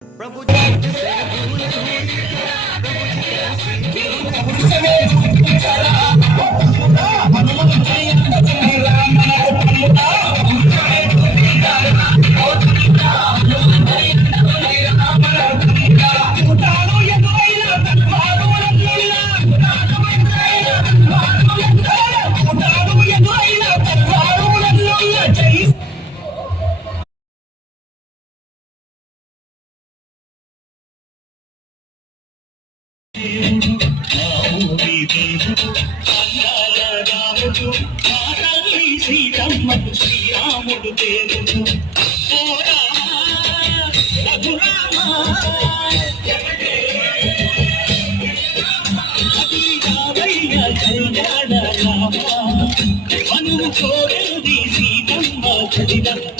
प्रभु जी से भूल भूल శ్రీరాముడు శ్రీరాముడు దేవుడు కళ్యాణ రామ మనువు కోరేది సీతమ్మ చదివ